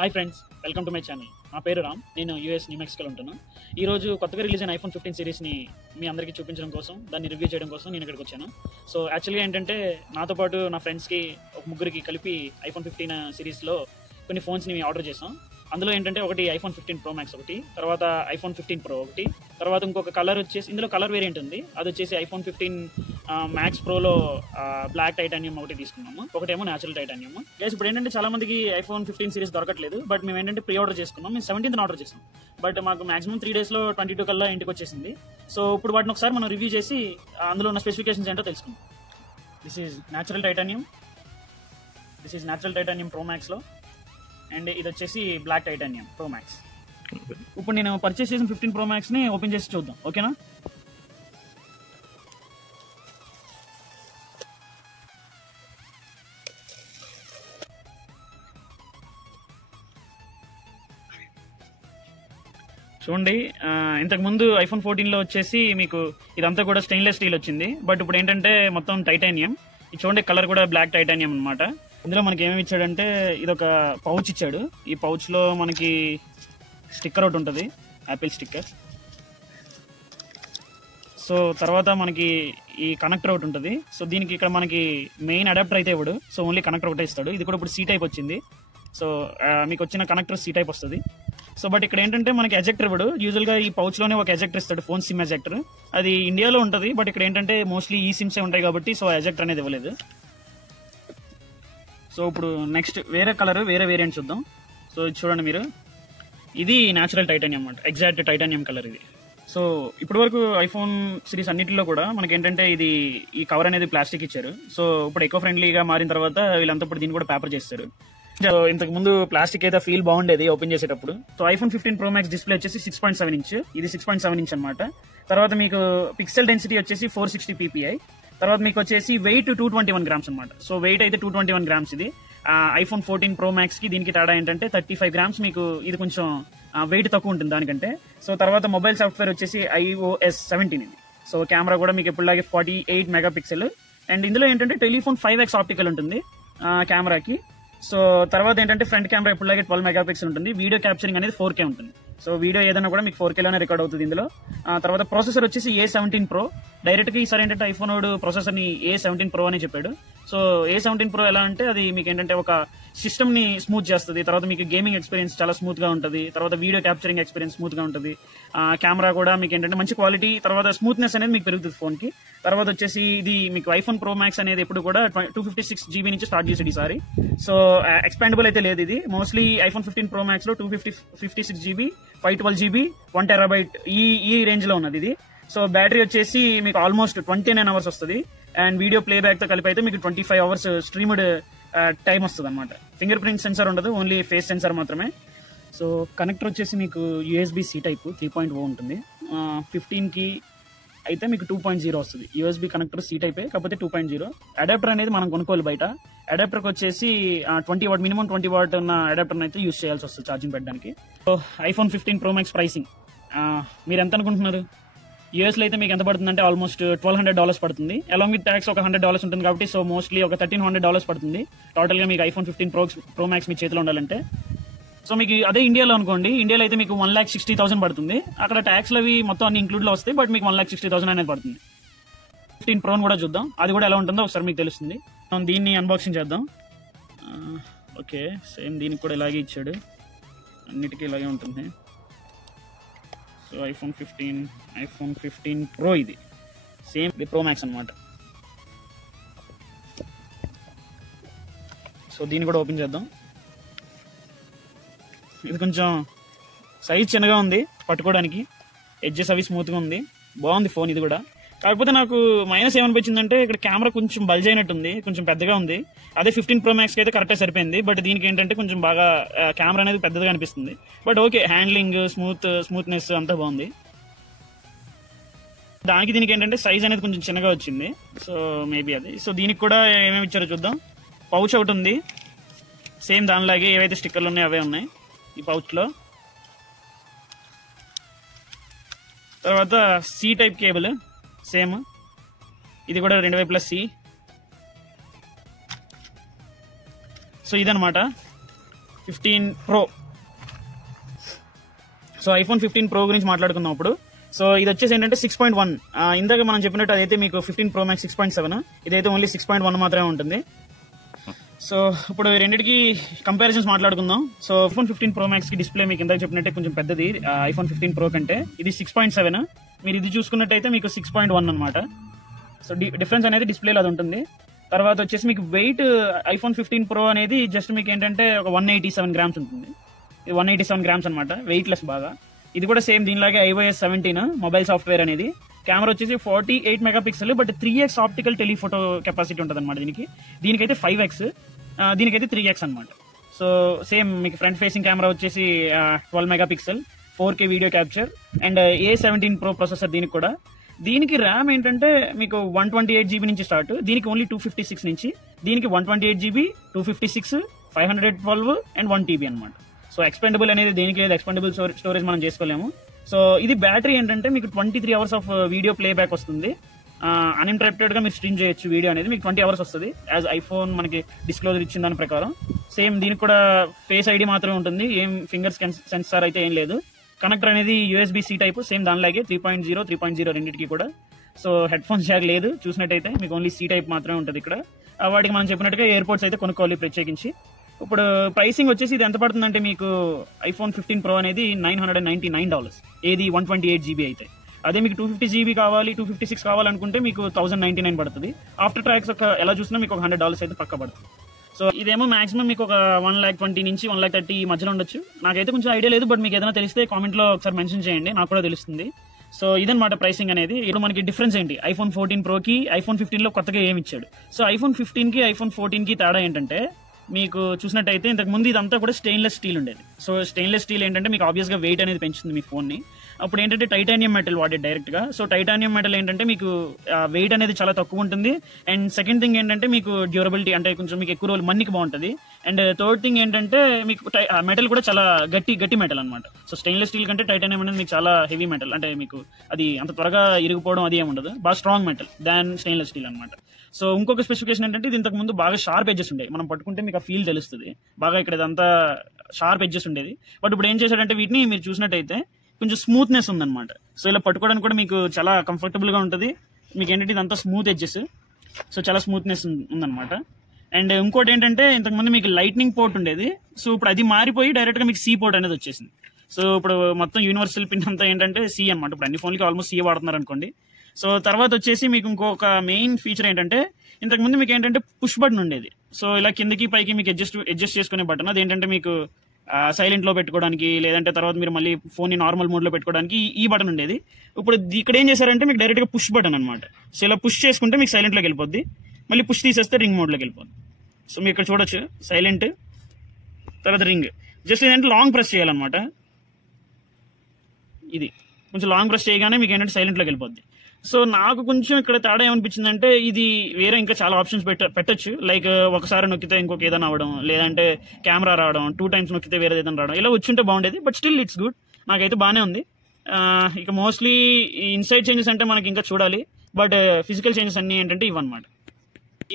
Hi friends, welcome to my channel. నా పేరు రామ్. నేను యూఎస్ న్యూ మెక్సికోలో ఉంటున్నాను. ఈరోజు కొత్తగా రిలీజ్ అయిన ఐఫోన్ 15 సిరీస్ని మీ అందరికీ చూపించడం కోసం, దాన్ని రివ్యూ చేయడం కోసం నేను ఇక్కడికి వచ్చాను. సో యాక్చువల్గా ఏంటంటే నాతో పాటు నా ఫ్రెండ్స్కి ఒక ముగ్గురికి కలిపి ఐఫోన్ 15 సిరీస్లో కొన్ని ఫోన్స్ని ఆర్డర్ చేసాం. అందులో ఏంటంటే ఒకటి ఐఫోన్ 15 Pro Max ఒకటి, తర్వాత ఐఫోన్ 15 Pro ఒకటి, తర్వాత ఇంకొక కలర్ వచ్చేసి ఇందులో కలర్ వేరియంట్ ఉంది, అది వచ్చేసి ఐఫోన్ 15 Max Proలో బ్లాక్ టైటానియం ఒకటి తీసుకున్నాము, ఒకటేమో న్యాచురల్ టైటానియం. గైస్ ఇప్పుడు ఏంటంటే చాలా మందికి ఐఫోన్ 15 సిరీస్ దొరకట్లేదు, బట్ మేము ఏంటంటే ప్రీ ఆర్డర్ చేసుకున్నాం. మేము 17th ఆర్డర్ చేసాం, బట్ మాకు మాక్సిమం 3 daysలో 22 కల్లా ఇంటికి వచ్చేసింది. సో ఇప్పుడు వాటిని ఒకసారి మనం రివ్యూ చేసి అందులో ఉన్న స్పెసిఫికేషన్స్ ఏంటో తెలుసుకుందాం. This is natural titanium Pro Maxలో, అండ్ ఇది వచ్చేసి బ్లాక్ టైటానియం Pro Max. ఇప్పుడు నేను పర్చేస్ చేసిన 15 Pro Maxని ఓపెన్ చేసి చూద్దాం, ఓకేనా? చూడండి, ఇంతకుముందు ఐఫోన్ 14లో వచ్చేసి మీకు ఇదంతా కూడా స్టెయిన్లెస్ స్టీల్ వచ్చింది, బట్ ఇప్పుడు ఏంటంటే మొత్తం టైటానియం. ఇది చూడండి, కలర్ కూడా బ్లాక్ టైటానియం అనమాట. ఇందులో మనకి ఏమేమి ఇచ్చాడంటే ఇది ఒక పౌచ్ ఇచ్చాడు. ఈ పౌచ్లో మనకి స్టిక్కర్ ఒకటి ఉంటుంది, యాపిల్ స్టిక్కర్. సో తర్వాత మనకి ఈ కనెక్టర్ ఒకటి ఉంటుంది. సో దీనికి ఇక్కడ మనకి మెయిన్ అడాప్టర్ అయితే ఇవ్వడు, సో ఓన్లీ కనెక్టర్ ఒకటే ఇస్తాడు. ఇది కూడా ఇప్పుడు సి టైప్ వచ్చింది. సో మీకు వచ్చిన కనెక్టర్ సి టైప్ వస్తుంది. సో బట్ ఇక్కడ ఏంటంటే మనకి ఎజెక్టర్ ఇవ్వడు. యూజువల్గా ఈ పౌచ్లోనే ఒక ఎజెక్టర్ ఇస్తాడు, ఫోన్ సిమ్ ఎజెక్టర్. అది ఇండియాలో ఉంటుంది, బట్ ఇక్కడ ఏంటంటే మోస్ట్లీ ఈ సిమ్సే ఉంటాయి కాబట్టి సో ఎజెక్టర్ అనేది ఇవ్వలేదు. సో ఇప్పుడు నెక్స్ట్ వేరే కలర్, వేరే వేరియంట్ చూద్దాం. సో ఇది చూడండి మీరు, ఇది న్యాచురల్ టైటానియం అన్నమాట, ఎగ్జాక్ట్ టైటానియం కలర్ ఇది. సో ఇప్పటి వరకు ఐఫోన్ సిరీస్ అన్నింటిలో కూడా మనకి ఏంటంటే ఈ కవర్ అనేది ప్లాస్టిక్ ఇచ్చారు. సో ఇప్పుడు ఎకో ఫ్రెండ్లీగా మారిన తర్వాత వీళ్ళంతా ఇప్పుడు దీన్ని కూడా పేపర్ చేస్తారు. సో ఇంతకు ముందు ప్లాస్టిక్ అయితే ఫీల్ బాగుండేది ఓపెన్ చేసేటప్పుడు. So iPhone 15 Pro Max display వచ్చేసి 6.7 ఇంచ్, ఇది 6.7 ఇంచ్ అనమాట. తర్వాత మీకు పిక్సెల్ డెన్సిటీ వచ్చేసి 460 ppi. తర్వాత మీకు వచ్చేసి వెయిట్ 221 grams అనమాట. సో వెయిట్ అయితే 221 grams. ఇది ఐఫోన్ 14 Pro Max కి దీనికి తేడా ఏంటంటే 35 grams మీకు ఇది కొంచెం వెయిట్ తక్కువ ఉంటుంది దానికంటే. సో తర్వాత మొబైల్ సాఫ్ట్వేర్ వచ్చేసి iOS 17 ఇది. సో కెమెరా కూడా మీకు ఎప్పుడులాగే 48 మెగాపిక్సెల్, అండ్ ఇందులో ఏంటంటే టెలిఫోన్ 5x ఆప్టికల్ ఉంటుంది కెమెరాకి. సో తర్వాత ఏంటంటే ఫ్రంట్ కెమెరా ఎప్పుడులాగే 12 మెగాపిక్సెల్ ఉంటుంది. వీడియో క్యాప్చరింగ్ అనేది 4K ఉంటుంది. సో వీడియో ఏదైనా కూడా మీకు 4Kలోనే రికార్డ్ అవుతుంది ఇందులో. తర్వాత ప్రాసెసర్ వచ్చేసి A17 Pro. డైరెక్ట్ గా ఈసారి ఏంటంటే ఐఫోన్ ప్రాసెసర్ ని A17 Pro అని చెప్పాడు. సో A17 Pro ఎలా అంటే అది మీకు ఏంటంటే ఒక సిస్టమ్ ని స్మూత్ చేస్తుంది. తర్వాత మీకు గేమింగ్ ఎక్స్పీరియన్స్ చాలా స్మూత్ గా ఉంటుంది. తర్వాత వీడియో క్యాప్చరింగ్ ఎక్స్పీరియన్స్ స్మూత్ గా ఉంటుంది. కెమెరా కూడా మీకు ఏంటంటే మంచి క్వాలిటీ, తర్వాత స్మూత్నెస్ అనేది మీకు పెరుగుతుంది ఫోన్ కి. తర్వాత వచ్చేసి ఇది మీకు ఐఫోన్ Pro Max అనేది ఎప్పుడు కూడా 256 GB నుంచి స్టార్ట్ చేసాడు ఈసారి. సో ఎక్స్పాండబుల్ అయితే లేదు ఇది. మోస్ట్లీ ఐఫోన్ 15 Pro Max లో 256 GB, 512 GB, 1 TB ఈ రేంజ్ లో ఉన్నది ఇది. సో బ్యాటరీ వచ్చేసి మీకు ఆల్మోస్ట్ 29 hours వస్తుంది, అండ్ వీడియో ప్లేబ్యాక్ తో కలిపి అయితే మీకు 25 hours స్ట్రీమ్డ్ టైం వస్తుంది అనమాట. ఫింగర్ ప్రింట్ సెన్సార్ ఉండదు, ఓన్లీ ఫేస్ సెన్సార్ మాత్రమే. సో కనెక్టర్ వచ్చేసి మీకు USB-C టైప్ 3.0 ఉంటుంది. 15 కి అయితే మీకు 2.0 వస్తుంది. USB కనెక్టర్ C టైపే, కాకపోతే 2.0. అడాప్టర్ అనేది మనం కొనుక్కోవాలి బయట. అడాప్టర్కి వచ్చేసి 20 వాట్, మినిమం 20 వాట్ ఉన్న అడాప్టర్ అయితే యూస్ చేయాల్సి వస్తుంది ఛార్జింగ్ పెట్టడానికి. So iPhone 15 Pro Max pricing మీరు ఎంత అనుకుంటున్నారు? యూఎస్లో అయితే మీకు ఎంత పడుతుంది అంటే ఆల్మోస్ట్ $1,200 పడుతుంది. అలాంగ్ విత్ ట్యాక్స్ ఒక $100 ఉంటుంది కాబట్టి సో మోస్ట్లీ ఒక $1,300 పడుతుంది టోటల్గా మీకు ఐఫోన్ 15 Pro Max మీ చేతిలో ఉండాలంటే. సో మీకు అదే ఇండియాలో అనుకోండి, ఇండియాలో అయితే మీకు 1,60,000 పడుతుంది. అక్కడ ట్యాక్స్లు అవి మొత్తం అన్ని ఇంక్లూడ్లో వస్తాయి, బట్ మీకు 1,60,000 అనేది పడుతుంది. 15 Pro కూడా చూద్దాం, అది కూడా ఎలా ఉంటుందో ఒకసారి మీకు తెలుస్తుంది. మనం దీన్ని అన్బాక్సింగ్ చేద్దాం. ఓకే, సేమ్ దీనికి కూడా ఇలాగే ఇచ్చాడు, అన్నిటికీ ఇలాగే ఉంటుంది. సో ఐఫోన్ 15 Pro ఇది సేమ్ Pro Max అనమాట. సో దీన్ని కూడా ఓపెన్ చేద్దాం. ఇది కొంచెం సైజ్ చిన్నగా ఉంది పట్టుకోవడానికి, ఎడ్జెస్ అవి స్మూత్గా ఉంది, బాగుంది ఫోన్ ఇది కూడా. కాకపోతే నాకు మైనస్ ఏమనిపించిందంటే ఇక్కడ కెమెరా కొంచెం బల్జ్ అయినట్టుంది, కొంచెం పెద్దగా ఉంది. అదే 15 Pro Max కి అయితే కరెక్ట్గా సరిపోయింది, బట్ దీనికి ఏంటంటే కొంచెం బాగా కెమెరా అనేది పెద్దగా అనిపిస్తుంది. బట్ ఓకే, హ్యాండ్లింగ్ స్మూత్నెస్ అంతా బాగుంది. దానికి దీనికి ఏంటంటే సైజ్ అనేది కొంచెం చిన్నగా వచ్చింది, సో మేబీ అది. సో దీనికి కూడా ఏమేమి ఇచ్చారో చూద్దాం. పౌచ్ ఒకటి ఉంది, సేమ్ దానిలాగే ఏవైతే స్టిక్కర్లు ఉన్నాయో అవే ఉన్నాయి ఈ పౌచ్లో. తర్వాత C టైప్ కేబుల్ సేమ్, ఇది కూడా 2 వైపులా C. సో ఇదనమాట 15 Pro. సో ఐఫోన్ 15 Pro గురించి మాట్లాడుకుందాం ఇప్పుడు. సో ఇది వచ్చేసి ఏంటంటే 6.1. ఇందాక మనం చెప్పినట్టు అదైతే మీకు 15 Pro Max 6.7, ఇదైతే ఓన్లీ 6.1 మాత్రమే ఉంటుంది. సో ఇప్పుడు రెండింటికి కంపారిజన్స్ మాట్లాడుకుందాం. సో ఐఫోన్ 15 Pro Max కి డిస్ప్లే మీకు ఇందాక చెప్పినట్టే కొంచెం పెద్దది ఐఫోన్ 15 Pro కంటే. ఇది 6.7, మీరు ఇది చూసుకున్నట్టయితే మీకు 6.1 అనమాట. సో డిఫరెన్స్ అనేది డిస్ప్లేలో అది ఉంటుంది. తర్వాత వచ్చేసి మీకు వెయిట్ ఐఫోన్ 15 Pro అనేది జస్ట్ మీకు ఏంటంటే ఒక 187 grams ఉంటుంది. ఇది 187 grams అనమాట, వెయిట్ లెస్ బాగా. ఇది కూడా సేమ్ దీనిలాగే iOS 17 మొబైల్ సాఫ్ట్వేర్ అనేది. కెమెరా వచ్చేసి 48 megapixel, but 3x optical telephoto capacity ఉంటుంది అనమాట దీనికైతే 5x, దీనికైతే 3x అనమాట. సో సేమ్ మీకు ఫ్రంట్ ఫేసింగ్ కెమెరా వచ్చేసి 12 megapixel, 4K video capture and A17 Pro processor దీనికి కూడా. దీనికి ర్యామ్ ఏంటంటే మీకు 128 GB నుంచి స్టార్ట్, దీనికి ఓన్లీ 256 నుంచి, దీనికి 128 GB, 256, 512 అండ్ 1 TB అనమాట. సో ఎక్స్పెండబుల్ అనేది దేనికి లేదు, ఎక్స్పెండబుల్ స్టోరేజ్ మనం చేసుకోలేము. సో ఇది బ్యాటరీ ఏంటంటే మీకు 23 hours ఆఫ్ వీడియో ప్లేబ్యాక్ వస్తుంది. అన్ఇంటరప్టెడ్ గా మీరు స్ట్రీమ్ చేయొచ్చు వీడియో అనేది, మీకు 20 hours వస్తుంది యాజ్ ఐఫోన్ మనకి డిస్క్లోజర్ ఇచ్చిన దాని ప్రకారం. సేమ్ దీనికి కూడా ఫేస్ ఐడి మాత్రమే ఉంటుంది, ఏం ఫింగర్ సెన్సార్ అయితే ఏం లేదు. కనెక్టర్ అనేది USB-C టైప్, సేమ్ దానిలాగే 3.0, 3.0 రెండింటికి కూడా. సో హెడ్ ఫోన్స్ జాగ్ లేదు చూసినట్టయితే, మీకు ఓన్లీ C టైప్ మాత్రమే ఉంటుంది ఇక్కడ. వాటికి మనం చెప్పినట్టుగా ఎయిర్పోర్ట్స్ అయితే కొనుక్కోవాలి ప్రత్యేకించి. ఇప్పుడు ప్రైసింగ్ వచ్చేసి ఇది ఎంత పడుతుందంటే మీకు ఐఫోన్ 15 Pro అనేది $999, ఏది 128 GB అయితే. అదే మీకు 250 GB కావాలి, 256 కావాలనుకుంటే మీకు 1099 పడుతుంది. ఆఫ్టర్ ట్యాక్స్ ఎలా చూసినా మీకు ఒక $100 అయితే పక్క పడుతుంది. సో ఇదేమో మాక్సిమం మీకు ఒక 1,20,000 నుంచి 1,30,000 మధ్యలో ఉండొచ్చు. నాకైతే కొంచెం ఐడియా లేదు, బట్ మీకు ఏదైనా తెలిస్తే కామెంట్ లో ఒకసారి మెన్షన్ చేయండి, నాకు కూడా తెలుస్తుంది. సో ఇదన్నమాట ప్రైసింగ్ అనేది. ఇప్పుడు మనకి డిఫరెన్స్ ఏంటి, ఐఫోన్ 14 Pro కి ఐఫోన్ 15 లో కొత్తగా ఏమి ఇచ్చాడు. సో ఐఫోన్ 15 కి ఐఫోన్ 14 కి తేడా ఏంటంటే, మీకు చూసినట్టయితే ఇంతకు ముందు ఇదంతా కూడా స్టెయిన్లెస్ స్టీల్ ఉండేది. సో స్టెయిన్లెస్ స్టీల్ ఏంటంటే మీకు ఆబ్వియస్ గా వెయిట్ అనేది పెంచుతుంది మీ ఫోన్ ని. అప్పుడు ఏంటంటే టైటానియం మెటల్ వాడేది డైరెక్ట్ గా. సో టైటానియం మెటల్ ఏంటంటే మీకు వెయిట్ అనేది చాలా తక్కువ ఉంటుంది. అండ్ సెకండ్ థింగ్ ఏంటంటే మీకు డ్యూరబిలిటీ అంటే కొంచెం మీకు ఎక్కువ రోజులు మన్నికి బాగుంటుంది. అండ్ థర్డ్ థింగ్ ఏంటంటే మీకు మెటల్ కూడా చాలా గట్టి మెటల్ అనమాట. సో స్టెయిన్లెస్ స్టీల్ కంటే టైటానియం అనేది మీకు చాలా హెవీ మెటల్, అంటే మీకు అది అంత త్వరగా ఇరిగిపోవడం అది ఏమి ఉండదు, బాగా స్ట్రాంగ్ మెటల్ దాన్ స్టెయిన్లెస్ స్టీల్ అనమాట. సో ఇంకొక స్పెసిఫికేషన్ ఏంటంటే ఇది ఇంతకు ముందు బాగా షార్ప్ ఎడ్జెస్ ఉండేవి, మనం పట్టుకుంటే మీకు ఆ ఫీల్ తెలుస్తుంది బాగా, ఇక్కడ ఇదంతా షార్ప్ ఎడ్జెస్ ఉండేది. బట్ ఇప్పుడు ఏం చేశాడంటే వీటిని మీరు చూసినట్టయితే కొంచెం స్మూత్నెస్ ఉందన్నమాట. సో ఇలా పట్టుకోవడానికి కూడా మీకు చాలా కంఫర్టబుల్ గా ఉంటుంది. మీకు ఏంటంటే ఇదంతా స్మూత్ ఎడ్జెస్, సో చాలా స్మూత్నెస్ ఉందన్నమాట. అండ్ ఇంకోటి ఏంటంటే ఇంతకుముందు మీకు లైట్నింగ్ పోర్ట్ ఉండేది, సో ఇప్పుడు అది మారిపోయి డైరెక్ట్ గా మీకు C పోర్ట్ అనేది వచ్చేసింది. సో ఇప్పుడు మొత్తం యూనివర్సల్ పిన్ అంతా ఏంటంటే C అనమాట. ఇప్పుడు అన్ని ఫోన్లకి ఆల్మోస్ట్ C వాడుతున్నారు అనుకోండి. సో తర్వాత వచ్చేసి మీకు ఇంకొక మెయిన్ ఫీచర్ ఏంటంటే, ఇంతకుముందు మీకు ఏంటంటే పుష్ బటన్ ఉండేది. సో ఇలా కిందకి పైకి మీకు అడ్జస్ట్ చేసుకునే బటన్, అదేంటంటే మీకు సైలెంట్ లో పెట్టుకోవడానికి, లేదంటే తర్వాత మీరు మళ్ళీ ఫోన్ ని నార్మల్ మోడ్ లో పెట్టుకోవడానికి ఈ బటన్ ఉండేది. ఇప్పుడు ఇక్కడ ఏం చేశారంటే మీకు డైరెక్ట్ గా పుష్ బటన్ అనమాట. సో ఇలా పుష్ చేసుకుంటే మీకు సైలెంట్ లోకి వెళ్ళిపోద్ది, మళ్ళీ పుష్ తీసేస్తే రింగ్ మోడ్ లోకి వెళ్ళిపోద్ది. సో మీరు ఇక్కడ చూడొచ్చు సైలెంట్, తర్వాత రింగ్. జస్ట్ ఏంటంటే లాంగ్ ప్రెస్ చేయాలన్నమాట. ఇది కొంచెం లాంగ్ ప్రెస్ చేయగానే మీకు ఏంటంటే సైలెంట్ లోకి వెళ్ళిపోద్ది. సో నాకు కొంచెం ఇక్కడ తేడా ఏమనిపించిందంటే, ఇది వేరే ఇంకా చాలా ఆప్షన్స్ పెట్టచ్చు. లైక్ ఒకసారి నొక్కితే ఇంకొక ఏదైనా అవడం, లేదంటే కెమెరా రావడం, 2 times నొక్కితే వేరే ఏదైనా రావడం, ఇలా వచ్చుంటే బాగుండేది. బట్ స్టిల్ ఇట్స్ గుడ్, నాకైతే బాగానే ఉంది. ఇక మోస్ట్లీ ఇన్సైడ్ చేంజెస్ అంటే మనకి ఇంకా చూడాలి, బట్ ఫిజికల్ చేంజెస్ అన్ని ఏంటంటే ఇవన్నమాట.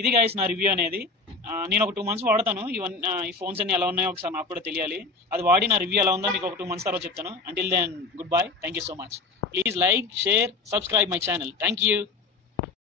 ఇది గైస్ నా రివ్యూ అనేది. నేను ఒక 2 months వాడతాను. ఈ ఫోన్స్ అన్ని ఎలా ఉన్నాయో ఒకసారి నాకు కూడా తెలియాలి. అది వాడి నా రివ్యూ ఎలా ఉందో మీకు ఒక 2 months తర్వాత చెప్తాను. Until then good bye, thank you so much. Please like, share, subscribe my channel. Thank you.